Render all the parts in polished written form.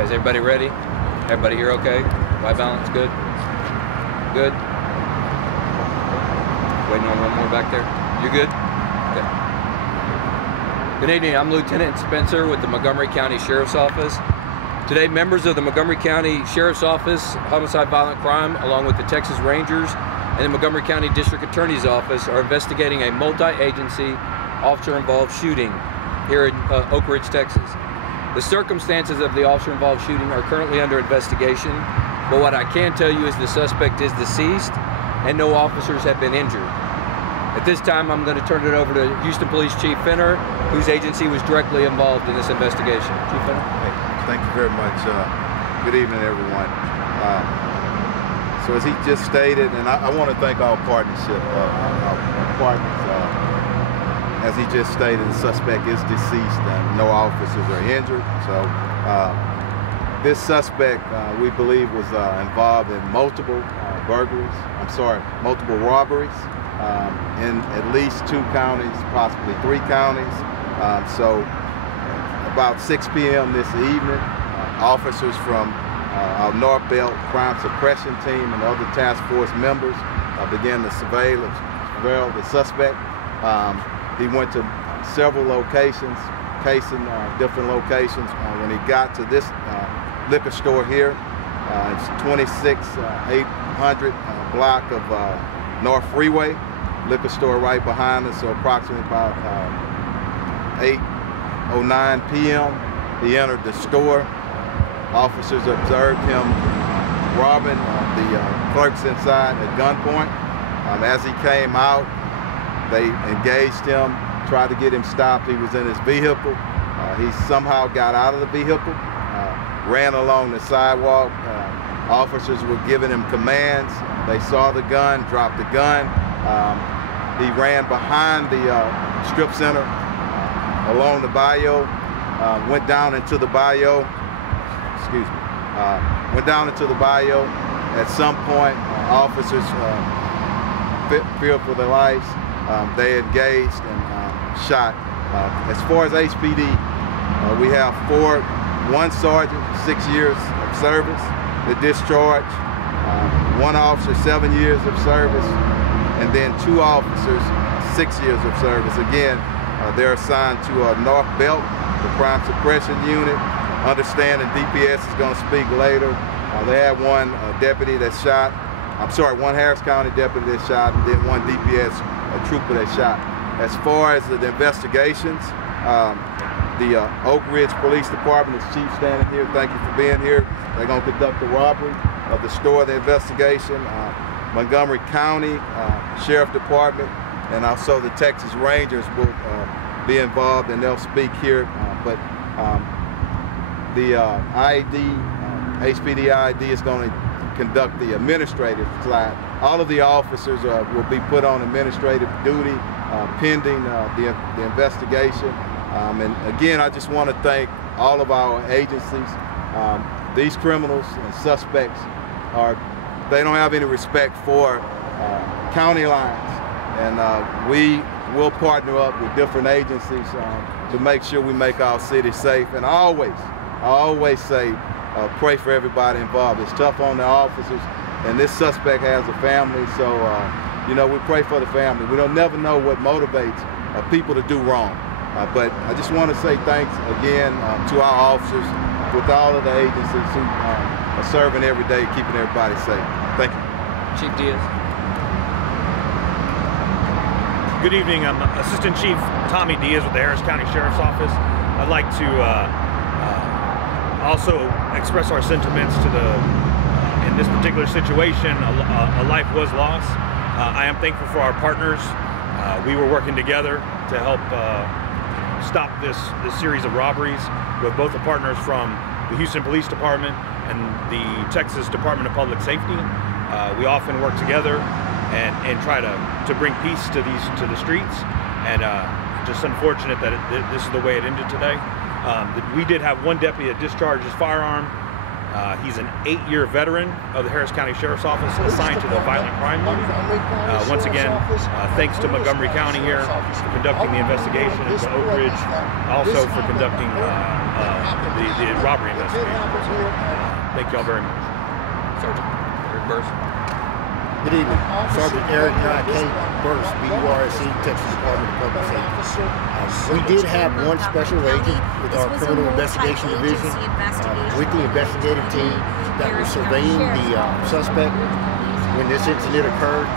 Okay, is everybody ready? Everybody here okay? White balance, good? Good? Waiting on one more back there. You good? Okay. Good evening, I'm Lieutenant Spencer with the Montgomery County Sheriff's Office. Today, members of the Montgomery County Sheriff's Office, Homicide Violent Crime, along with the Texas Rangers and the Montgomery County District Attorney's Office are investigating a multi-agency officer-involved shooting here in Oak Ridge, Texas. The circumstances of the officer-involved shooting are currently under investigation, but what I can tell you is the suspect is deceased and no officers have been injured. At this time, I'm going to turn it over to Houston Police Chief Fenner, whose agency was directly involved in this investigation. Chief Fenner? Hey, thank you very much. Good evening, everyone. So as he just stated, and I want to thank our partners. As he just stated, the suspect is deceased and no officers are injured. So this suspect, we believe, was involved in multiple multiple robberies in at least 2 counties, possibly 3 counties. So about 6 p.m. this evening, officers from our North Belt Crime Suppression Team and other task force members began to surveil the suspect. He went to several locations, casing different locations. When he got to this liquor store here, it's 26800 block of North Freeway, liquor store right behind us, so approximately about 8:09 p.m. He entered the store. Officers observed him robbing the clerks inside at gunpoint. As he came out, they engaged him, tried to get him stopped. He was in his vehicle. He somehow got out of the vehicle, ran along the sidewalk. Officers were giving him commands. They saw the gun, dropped the gun. He ran behind the strip center along the bayou, went down into the bayou. Went down into the bayou. At some point, officers feared for their lives. They engaged and shot. As far as HPD, we have 1 sergeant, 6 years of service. The discharge, 1 officer, 7 years of service, and then 2 officers, 6 years of service. Again, they're assigned to North Belt, the Crime Suppression Unit. Understanding DPS is going to speak later. They had 1 deputy that shot. 1 Harris County deputy that shot, and then 1 DPS trooper that shot. As far as the investigations, the Oak Ridge Police Department is chief standing here. Thank you for being here. They're going to conduct the robbery of the store, the investigation. Montgomery County Sheriff Department and also the Texas Rangers will be involved, and they'll speak here. The HPD IED is going to conduct the administrative side. All of the officers will be put on administrative duty pending the investigation. And again, I just want to thank all of our agencies. These criminals and suspects they don't have any respect for county lines. And we will partner up with different agencies to make sure we make our city safe. And I always say, pray for everybody involved. It's tough on the officers, and this suspect has a family, so you know, we pray for the family. We don't never know what motivates people to do wrong. But I just want to say thanks again to our officers, with all of the agencies who are serving every day, keeping everybody safe. Thank you. Chief Diaz. Good evening. I'm Assistant Chief Tommy Diaz with the Harris County Sheriff's Office. I'd like to also express our sentiments to in this particular situation, a life was lost. I am thankful for our partners. We were working together to help stop this series of robberies with both the partners from the Houston Police Department and the Texas Department of Public Safety. We often work together and try to bring peace to the streets. And just unfortunate that this is the way it ended today. We did have 1 deputy that discharged his firearm. He's an 8-year veteran of the Harris County Sheriff's Office assigned to the Violent Crime Unit. Once again, thanks to Montgomery County here for conducting the investigation, and to Oak Ridge also for conducting the robbery investigation. Thank you all very much. Sergeant Eric Burse. Good evening. Sergeant Eric K. Burse, BURSC, Texas Department of Public Safety. We did have one special agent with our Criminal Investigation Division, weekly investigative team that was surveying the suspect when this incident occurred.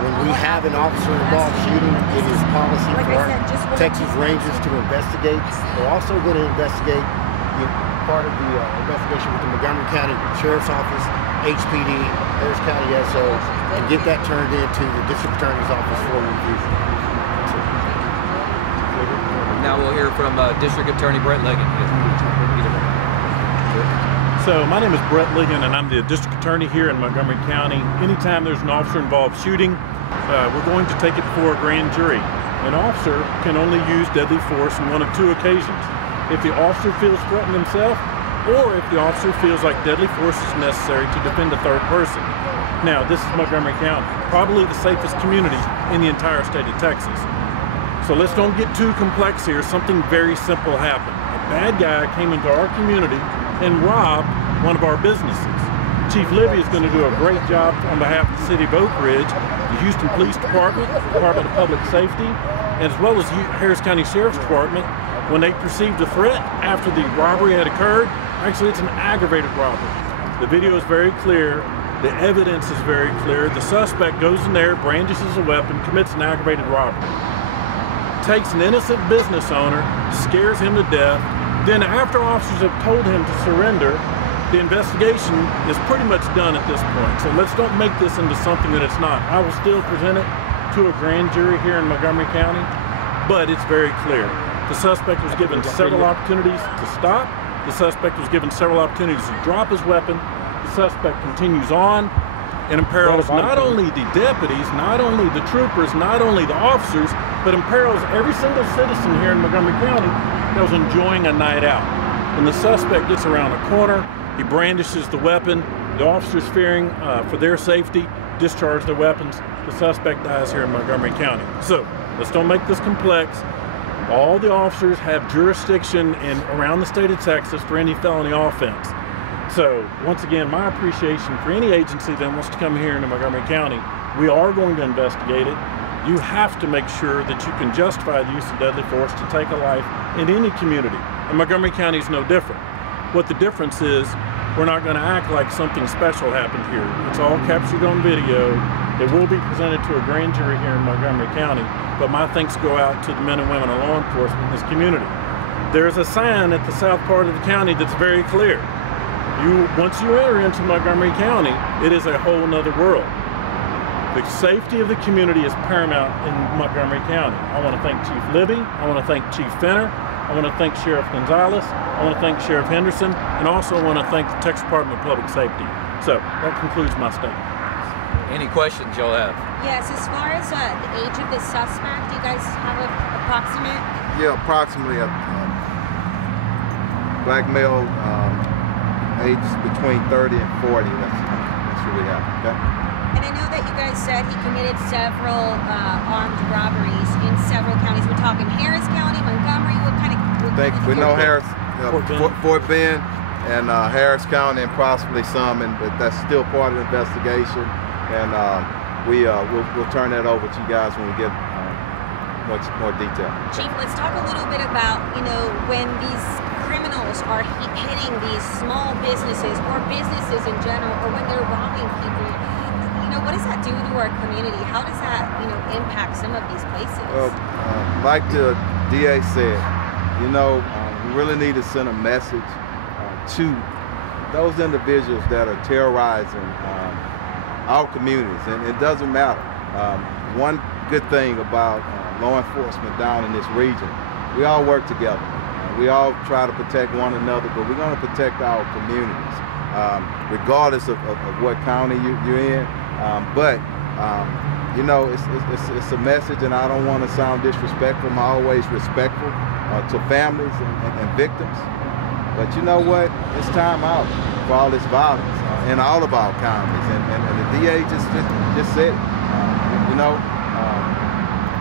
When we have an officer-involved shooting, it is policy for our Texas Rangers to investigate. We're also going to investigate part of the investigation with the Montgomery County Sheriff's Office, HPD, Harris County SO, and get that turned into the District Attorney's Office for review. Now we'll hear from District Attorney Bret Ligon. So my name is Bret Ligon, and I'm the District Attorney here in Montgomery County. Anytime there's an officer-involved shooting, we're going to take it before a grand jury. An officer can only use deadly force on one of two occasions: if the officer feels threatened himself, or if the officer feels like deadly force is necessary to defend a third person. Now, this is Montgomery County, probably the safest community in the entire state of Texas. So let's don't get too complex here. Something very simple happened. A bad guy came into our community and robbed one of our businesses. Chief Libby is going to do a great job on behalf of the City of Oak Ridge, the Houston Police Department, Department of Public Safety, as well as Harris County Sheriff's Department. When they perceived the threat after the robbery had occurred, actually it's an aggravated robbery. The video is very clear. The evidence is very clear. The suspect goes in there, brandishes a weapon, commits an aggravated robbery. Takes an innocent business owner, scares him to death. Then after officers have told him to surrender, the investigation is pretty much done at this point. So let's don't make this into something that it's not. I will still present it to a grand jury here in Montgomery County, but it's very clear. The suspect was given several opportunities to stop. The suspect was given several opportunities to drop his weapon. The suspect continues on and imperils not only the deputies, not only the troopers, not only the officers, but imperils every single citizen here in Montgomery County that was enjoying a night out. When the suspect gets around a corner, he brandishes the weapon. The officers, fearing for their safety, discharge their weapons. The suspect dies here in Montgomery County. So let's don't make this complex. All the officers have jurisdiction around the state of Texas for any felony offense. So once again, my appreciation for any agency that wants to come here into Montgomery County. We are going to investigate it. You have to make sure that you can justify the use of deadly force to take a life in any community. And Montgomery County is no different. What the difference is, we're not going to act like something special happened here. It's all captured on video. It will be presented to a grand jury here in Montgomery County, but my thanks go out to the men and women of law enforcement in this community. There's a sign at the south part of the county that's very clear. Once you enter into Montgomery County, it is a whole nother world. The safety of the community is paramount in Montgomery County. I want to thank Chief Libby. I want to thank Chief Fenner. I want to thank Sheriff Gonzalez. I want to thank Sheriff Henderson. And also I want to thank the Texas Department of Public Safety. So that concludes my statement. Any questions y'all have? Yes, as far as the age of the suspect, do you guys have an approximate? Yeah, approximately a black male, age between 30 and 40. That's what we have. Okay? And I know that you guys said he committed several armed robberies in several counties. We're talking Harris County, Montgomery. What kind of? We know Harris, Fort Bend, and Harris County, and possibly some, but that's still part of the investigation. And we'll turn that over to you guys when we get much more detail. Chief, let's talk a little bit about, when these criminals are hitting these small businesses or businesses in general, or when they're robbing people. What does that do to our community? How does that, impact some of these places? Well, like the DA said, we really need to send a message to those individuals that are terrorizing our communities, and it doesn't matter. One good thing about law enforcement down in this region, we all work together. We all try to protect one another, but we're going to protect our communities, regardless of what county you're in. It's a message, and I don't want to sound disrespectful. I'm always respectful to families and victims. But you know what? It's time out for all this violence in all of our counties. And the DA just said it. You know,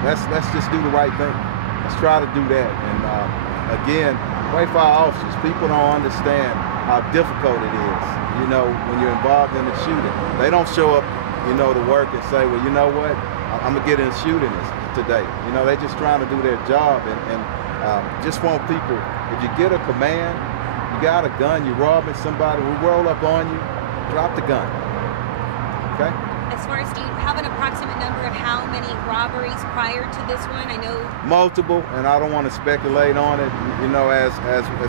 let's just do the right thing. Let's try to do that. And again, pray for our officers. People don't understand how difficult it is, you know, when you're involved in a shooting. They don't show up, you know, to work and say, well, you know what, I'm gonna get in a shooting today. You know, they're just trying to do their job and just want people, if you get a command, you got a gun, you're robbing somebody, we roll up on you, drop the gun, okay? As far as, do you have an approximate number of how many robberies prior to this one? I know multiple, and I don't want to speculate on it. You know, as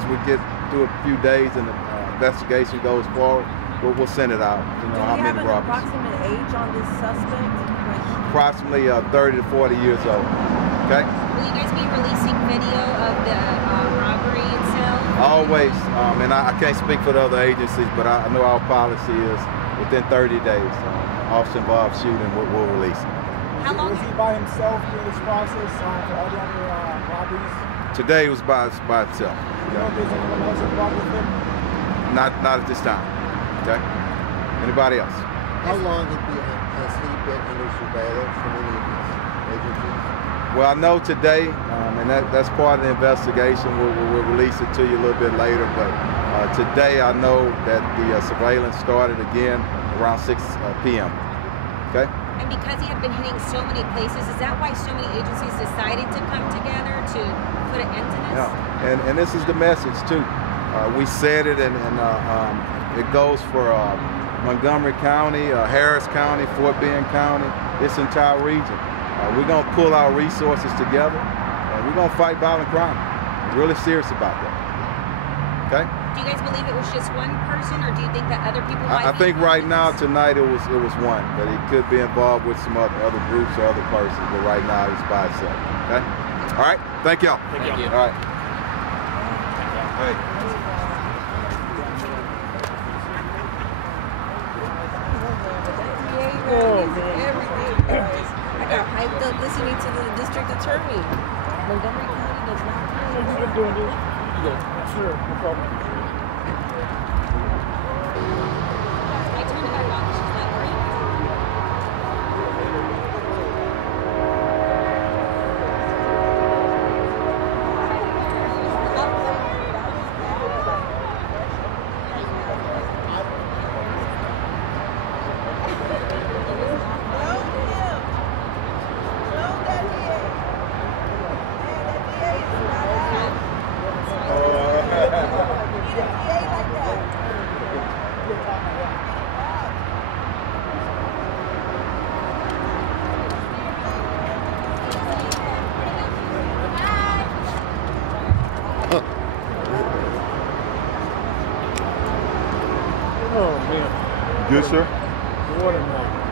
we get through a few days and the investigation goes forward, we'll send it out. You know, how many robberies. Do you have an approximate age on this suspect? Approximately 30 to 40 years old. Okay. Will you guys be releasing video of the robbery itself? Always, and I can't speak for the other agencies, but I know our policy is within 30 days. Officer involved shooting, we'll release it. How long? Was he by himself during this process for other robberies? Today it was by himself. You know if there's anyone else involved with him? Not at this time. Okay. Anybody else? How long has he been under surveillance from any of these agencies? Well, I know today, and that's part of the investigation. We'll release it to you a little bit later, but today I know that the surveillance started again around 6 p.m. Okay? And because he had been hitting so many places, is that why so many agencies decided to come together to put an end to this? Yeah, and this is the message too. We said it, and it goes for Montgomery County, Harris County, Fort Bend County, this entire region. We're going to pull our resources together, and we're going to fight violent crime. We're really serious about that. Okay? Do you guys believe it was just one person, or do you think that other people might I think right now, tonight, it was one, but he could be involved with some other groups or other persons, but right now he's by himself. Okay? All right? Thank y'all. Thank you. All right. Hey. I got hyped up listening to the district attorney. Montgomery County does not care. We've been doing this. Yeah, sure, no problem. I turned it back on. She's not worried. Oh man. Good, sir? Watermelon.